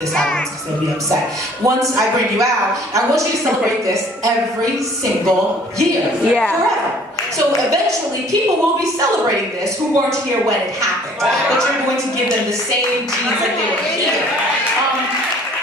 this audience because they'll be upset. Once I bring you out, I want you to celebrate this every single year. Yeah. Forever. So eventually, people will be celebrating this who weren't here when it happened. But you're going to give them the same genes that they were here.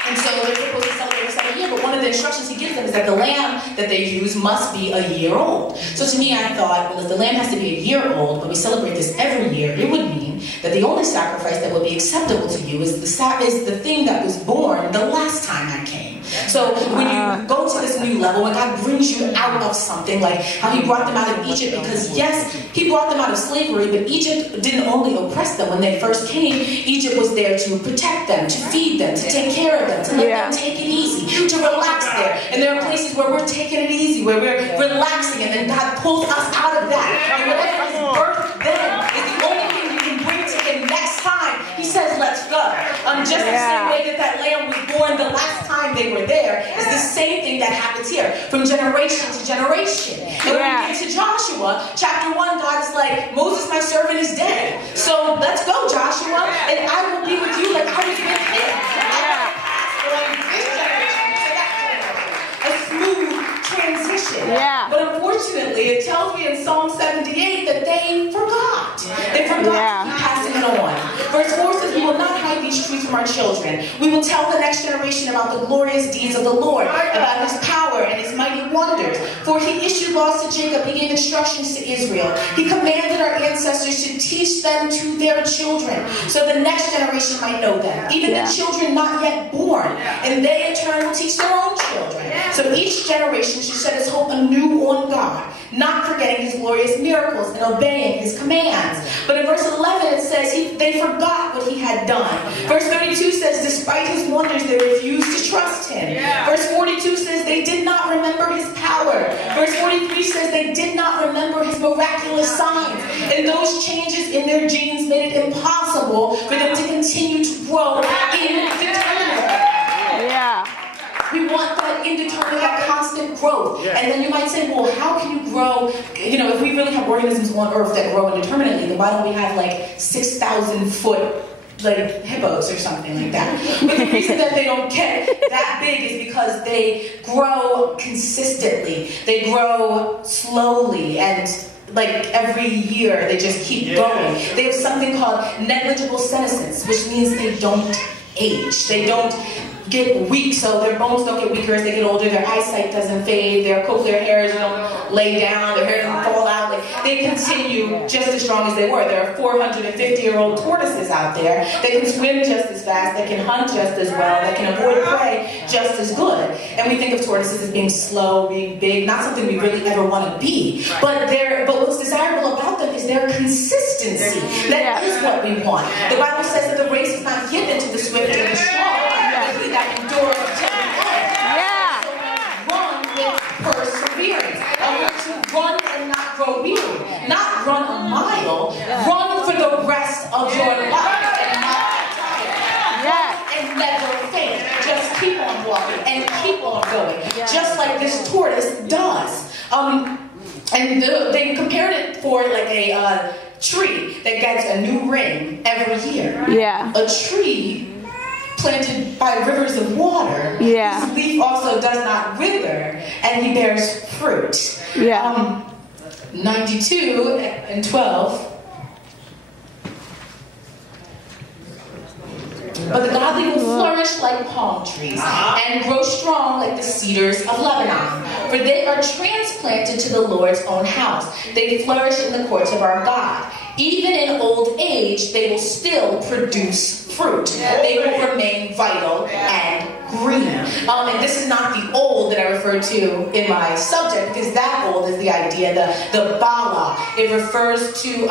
And so they're supposed to celebrate this every year, but one of the instructions he gives them is that the lamb that they use must be a year old. So to me, I thought, well, if the lamb has to be a year old, but we celebrate this every year, it would mean that the only sacrifice that would be acceptable to you is the thing that was born the last time I came. So when you go to this new level, when God brings you out of something, like how he brought them out of Egypt, because yes, he brought them out of slavery, but Egypt didn't only oppress them when they first came. Egypt was there to protect them, to feed them, to take care of them, to let them take it easy, to relax there. And there are places where we're taking it easy, where we're relaxing, and then God pulls us out of that. And whatever is birthed then is the only thing you can bring to him next time. He says, let's go. Just the same way that lamb was born the last time they were there is the same thing that happens here, from generation to generation. And when we get to Joshua, chapter 1, God is like, Moses, my servant, is dead. So let's go, Joshua, and I will be with you like I was with him. From this generation to that generation. A smooth transition. But unfortunately, it tells me in Psalm 78 that they forgot. They forgot to keep passing it on. Verse 4 says, we will not hide these truths from our children. We will tell the next generation about the glorious deeds of the Lord, about his power and his mighty wonders. For he issued laws to Jacob, he gave instructions to Israel. He commanded our ancestors to teach them to their children, so the next generation might know them, even the children not yet born, and they in turn will teach their own children. So each generation should set its hope anew on God, not forgetting his glorious miracles and obeying his commands. But in verse 11 it says they forgot what he had done. Verse 32 says despite his wonders they refused to trust him. Verse 42 says they did not remember his power. Verse 43 says they did not remember his miraculous signs. And those changes in their genes made it impossible for them to continue to grow indeterminately. We want that indeterminate, that constant growth. And then you might say, well, how can you grow? You know, if we really have organisms on Earth that grow indeterminately, then why don't we have like 6,000 foot like hippos or something like that? But the reason that they don't get that big is because they grow consistently. They grow slowly, and like every year they just keep going. They have something called negligible senescence, which means they don't age. They don't get weak, so their bones don't get weaker as they get older, their eyesight doesn't fade, their cochlear hairs don't lay down, their hair doesn't fall out. Like, they continue just as strong as they were. There are 450-year-old tortoises out there. They can swim just as fast, they can hunt just as well, they can avoid prey just as good. And we think of tortoises as being slow, being big, not something we really ever want to be. But what's desirable about them is their consistency. That is what we want. The Bible says that the race is not given to the swift or the strong, that endures to the end. So run with perseverance. I want to run and not grow weary. Not run a mile. Run for the rest of your life and not tired. And never faint. Just keep on walking and keep on going. Just like this tortoise does. And they compared it for like a tree that gets a new ring every year. A tree planted by rivers of water, his leaf also does not wither, and he bears fruit. 92 and 12. But the godly will flourish like palm trees and grow strong like the cedars of Lebanon. For they are transplanted to the Lord's own house. They flourish in the courts of our God. Even in old age, they will still produce fruit. They will remain vital and green. And this is not the old that I referred to in my subject, because that old is the idea, the bala. It refers to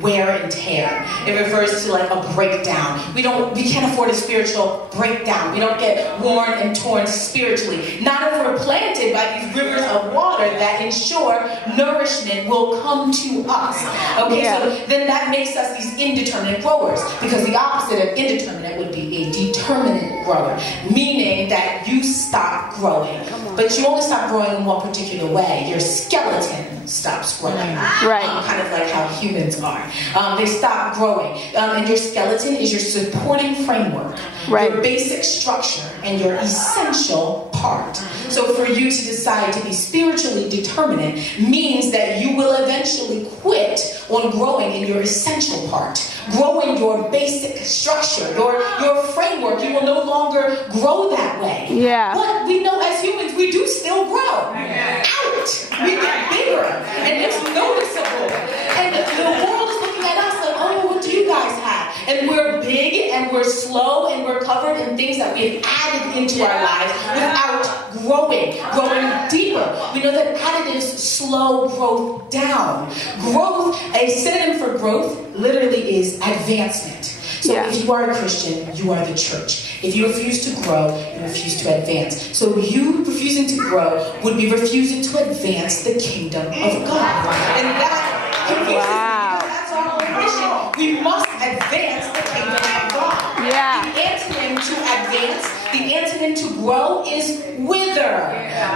wear and tear. It refers to like a breakdown. We can't afford a spiritual breakdown. We don't get worn and torn spiritually. Not if we're planted by these rivers of water that ensure nourishment will come to us. Okay, so then that makes us these indeterminate growers, because the opposite of indeterminate would be a determinate grower, meaning that you stop growing. But you only stop growing in one particular way. Your skeleton stops growing. Right. Kind of like how humans are. They stop growing. And your skeleton is your supporting framework, Right. your basic structure, and your essential part. So for you to decide to be spiritually determinate means that you will eventually quit on growing in your essential part, growing your basic structure, your framework. You will no longer grow that way. Yeah. But we know as humans, we do still grow. Out. We get bigger. And it's noticeable. And the world is looking at us like, oh, what do you guys have? And we're big and we're slow and we're covered in things that we've added into our lives without growing deeper. We know that additives slow growth down. Growth, a synonym for growth, literally is advancement. So if you are a Christian, you are the church. If you refuse to grow, you refuse to advance. So you refusing to grow would be refusing to advance the kingdom of God. And that confuses me, because that's our whole mission. We must advance the kingdom of God. Yeah. The antonym to advance, the antonym to grow is wither.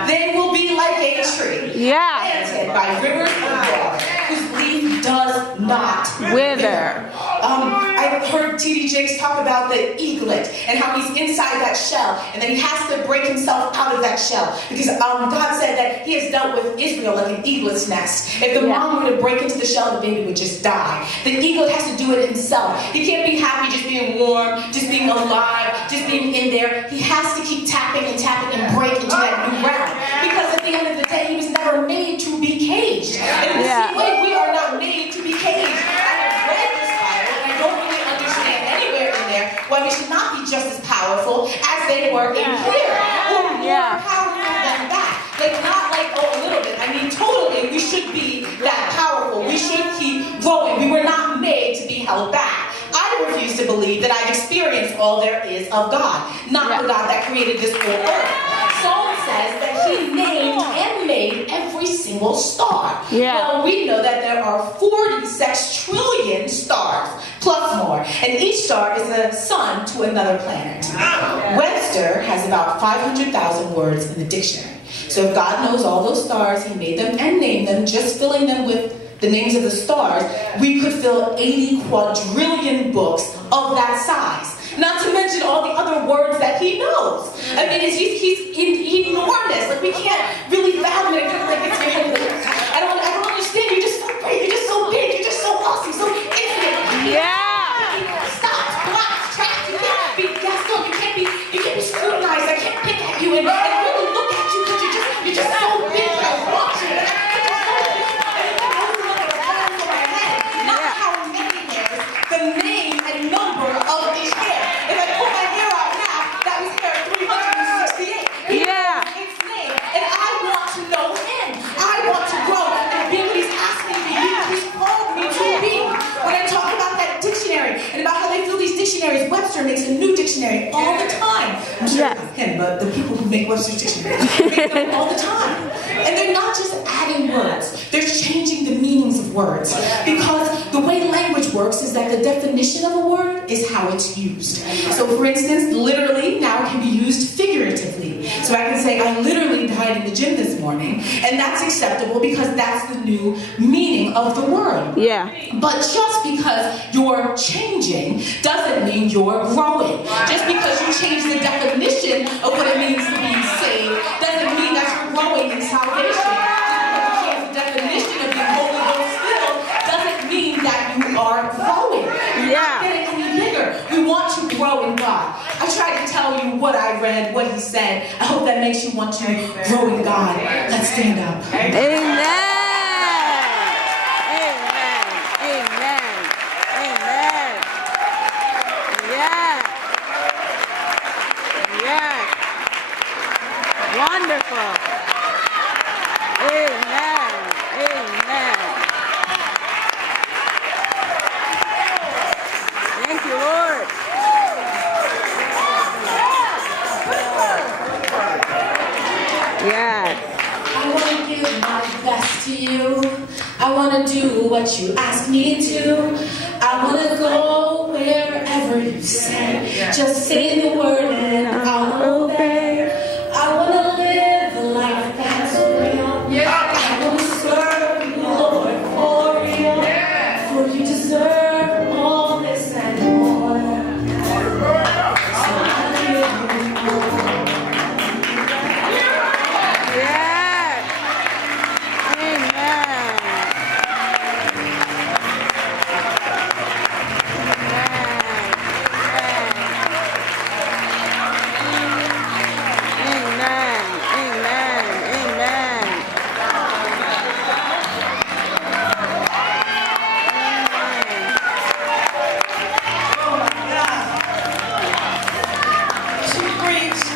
They will be like a tree. Planted by rivers of water, whose leaf does not wither. I've heard T.D. Jakes talk about the eaglet and how he's inside that shell and then he has to break himself out of that shell because God said that he has dealt with Israel like an eaglet's nest. If the mom were to break into the shell, the baby would just die. The eaglet has to do it himself. He can't be happy just being warm, just being alive, just being in there. He has to keep tapping and break into that new realm. Because at the end of the day, he was never made to be caged. And in the same way, we are not made to be caged. I have read this Bible, and I don't really understand anywhere in there why we should not be just as powerful as they were in here. Or more powerful than that. Like, not like, oh, a little bit. I mean, totally, we should be that powerful. We should keep growing. We were not made to be held back. I refuse to believe that I've experienced all there is of God, not the God that created this whole earth. Psalm says that he named and made every single star. Well, we know that there are 46 trillion stars, plus more, and each star is a sun to another planet. Webster has about 500,000 words in the dictionary. So if God knows all those stars, he made them and named them, just filling them with the names of the stars, we could fill 80 quadrillion books of that size. Not to mention all the other words that he knows. I mean, he's enormous. Like, we can't really fathom it. It kind of like gets your head like, I don't understand. You're just so great. You're just so big. You're just so awesome. So infinite. Stops, blocks, tracks. You can't be gassed up. You can't be scrutinized. I can't pick at you and really look at you because you're just so big. I want you. The name and number of each hair. If I pull my hair out now, that was hair 368. Its name. And I want to know him. I want to grow and be what he's asking me to be. He's called me to be. When I talk about that dictionary and about how they fill these dictionaries, Webster makes a new dictionary all the time. I'm sure it's not him, but the people who make Webster's dictionary make them all the time. And they're not just adding words. They're changing the meanings of words. Because the way language works is that the definition of a word is how it's used. So for instance, literally now can be used figuratively. So I can say, I literally died in the gym this morning, and that's acceptable because that's the new meaning of the word. But just because you're changing doesn't mean you're growing. Just because you change the definition of what it means to be saved doesn't mean that you're growing in salvation. Just because you change the definition of being Holy Ghost filled doesn't mean that you are growing. You're not getting any bigger. We want to grow in God. I tried to tell you what I read, what he said. I hope that makes you want to grow in God. Let's stand up. Amen. Wonderful. Amen. Amen. Thank you, Lord. I want to give my best to you. I want to do what you ask me to. I want to go wherever you say. Just say the word and preach.